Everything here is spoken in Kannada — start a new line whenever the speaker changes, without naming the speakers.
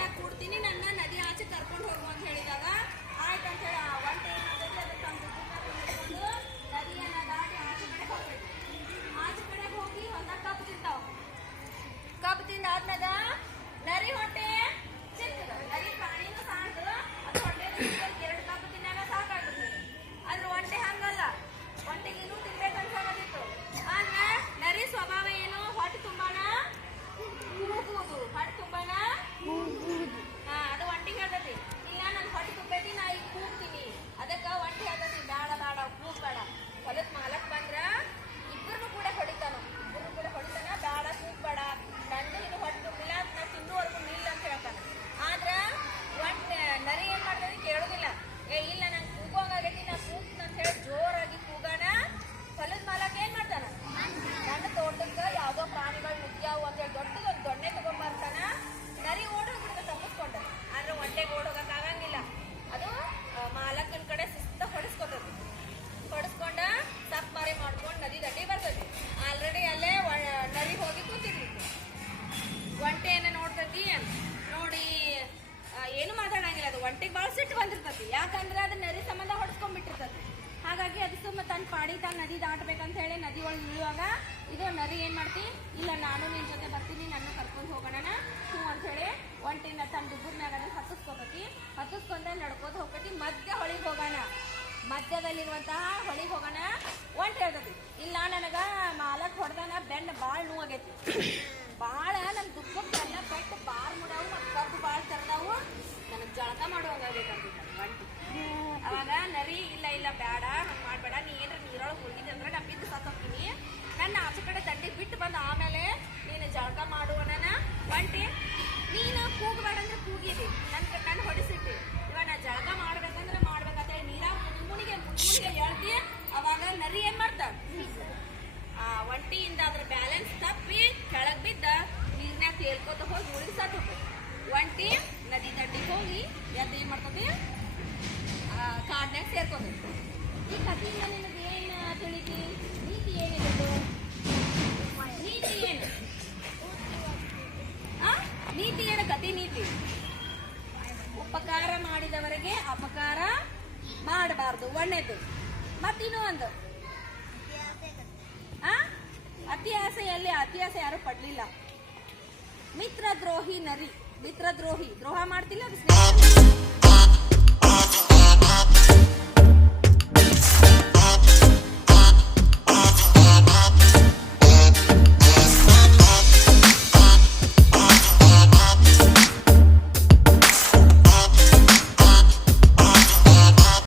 ಕೊಡ್ತೀನಿ ಕೂಡ್ತೀನಿ ನನ್ನ ನದಿ ಆಚೆ ಕರ್ಕೊಂಡು ಹೋಗು ಅಂತ ಹೇಳಿದಾಗ ಆಯ್ತಂತ ಅಂತ ಹೇಳಿ ಮಟ್ಟಿಗೆ ಭಾಳ ಸಿಟ್ಟು ಬಂದಿರ್ತತಿ. ಯಾಕಂದ್ರೆ ಅದು ನರಿ ಸಂಬಂಧ ಹೊಡ್ಸ್ಕೊಂಡ್ಬಿಟ್ಟಿರ್ತತಿ. ಹಾಗಾಗಿ ಅದು ಸುಮ್ಮ ತನ್ನ ಪಾಡಿ ತಾನು ನದಿ ದಾಟಬೇಕಂತ ಹೇಳಿ ನದಿ ಒಳಗೆ ಇಳುವಾಗ ಇದು ನರಿ ಏನು ಮಾಡ್ತಿ? ಇಲ್ಲ, ನಾನು ನಿನ್ನ ಜೊತೆ ಬರ್ತೀನಿ ನನ್ನ ಕರ್ಕೊಂಡು ಹೋಗೋಣ ಹ್ಞೂ ಹೇಳಿ ಒಂಟಿಂದ ತನ್ನ ದುಬ್ಬರ ಮ್ಯಾಗ ಹತ್ತಿಸ್ಕೋತತಿ. ಹತ್ತಿಸ್ಕೊಂಡ ನಡ್ಕೋದು ಹೋಗ್ತತಿ. ಮಧ್ಯ ಹೊಳಿಗೆ ಹೋಗೋಣ. ಮಧ್ಯದಲ್ಲಿರುವಂತಹ ಹೊಳಿಗೆ ಹೋಗೋಣ ಒಂಟಿ ಹೇಳ್ತತಿ. ಇಲ್ಲ, ನನಗೆ ಮಾಲಕ್ ಹೊಡೆದಾನ ಬೆನ್ನ ಭಾಳ ನೋವಾಗೈತಿ. ಮಾಡುವಾಗಬೇಕಂತ ಒಂಟಿ ಅವಾಗ ನರಿ ಇಲ್ಲ ಇಲ್ಲ ಬೇಡ ಹಂಗೆ ಮಾಡಬೇಡ, ನೀ ಏನ್ರ ನೀರೊಳಗೆ ಹೋಗಿದ್ದೆ ಅಂದ್ರೆ ನಾ ಬಿದ್ದು ಸತ್ತೋಗ್ತೀನಿ ನನ್ನ ಆಚೆ ಕಡೆ ದಂಡಿಗೆ ಬಿಟ್ಟು ಬಂದು ಆಮೇಲೆ ನೀನು ಜಳಕ ಮಾಡುವನ ಒಂಟಿ, ನೀನು ಕೂಗಬೇಡ ಅಂದ್ರೆ ಕೂಗಿದಿ. ನನ್ನ ನನ್ನ ಹೊಡಿಸಿಟ್ಟಿ ಇವಾಗ ನಾ ಜಳಕ ಮಾಡ್ಬೇಕಂದ್ರೆ ಮಾಡ್ಬೇಕಂತ ನೀರಾಗ ನೀರ ಮುನ್ಮುನಿಗೆ ಮುಗುಣಿಗೆ ಹೇಳ್ತಿ, ಅವಾಗ ನರಿ ಏನು ಮಾಡ್ತಾವ ಆ ಒಂಟಿಯಿಂದ ಅದ್ರ ಬ್ಯಾಲೆನ್ಸ್ ತಪ್ಪಿ ಕೆಳಗೆ ಬಿದ್ದ ನೀರ್ನ್ಯಾಗ ತೇಲ್ಕೋತ ಹೋಗಿ ಉಳಿದು ಸತ್ತು ಒಂಟಿ, ನದಿ ದಂಡಿಗೆ ಹೋಗಿ ಕಾಡ್ನ್ಯಾಗ ಸೇರ್ಕೋಬೇಕು ಈ ಕಥೆಯಿಂದ ನಿಮಗೆ ಏನು ತಿಳಿತಿ? ನೀತಿ ಏನಿದೆ ನೀತಿ ಏನು? ನೀತಿ ಏನು ಕತಿ ನೀತಿ? ಉಪಕಾರ ಮಾಡಿದವರಿಗೆ ಅಪಕಾರ ಮಾಡಬಾರ್ದು ಒಳ್ಳೆದು. ಮತ್ತಿನ್ನೂ ಒಂದು? ಅತಿ ಆಸೆಯಲ್ಲಿ ಅತಿ ಆಸೆ ಯಾರು ಪಡ್ಲಿಲ್ಲ. ಮಿತ್ರ ದ್ರೋಹಿ ನರಿ ಮಿತ್ರ ದ್ರೋಹಿ ದ್ರೋಹ ಮಾಡ್ತಿಲ್ಲ